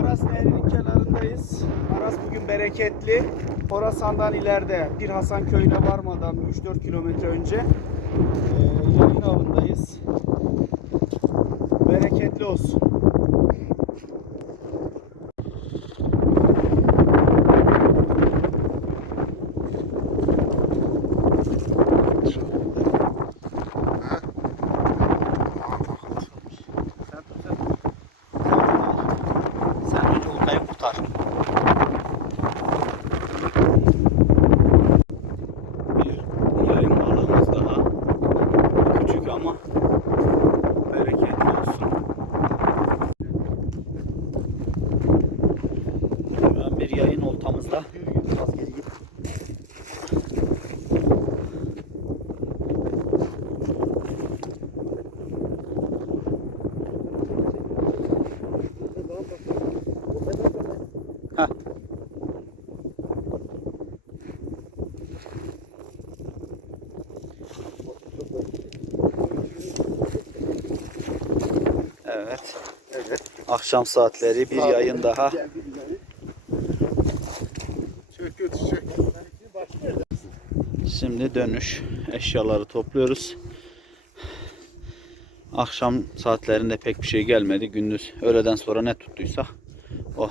Aras Nehri'nin kenarındayız. Aras bugün bereketli. Horasan'dan ileride bir Hasan köyüne varmadan 3-4 kilometre önce e, yayın avındayız. Bereketli olsun. Kurtar. Bir yayın balığımız daha. Küçük ama bereketli olsun. Bir yayın oltamızda. Biraz geri git. Heh. Evet. Evet. Akşam saatleri bir yayın daha. Şimdi dönüş. Eşyaları topluyoruz. Akşam saatlerinde pek bir şey gelmedi. Gündüz öğleden sonra ne tuttuysa o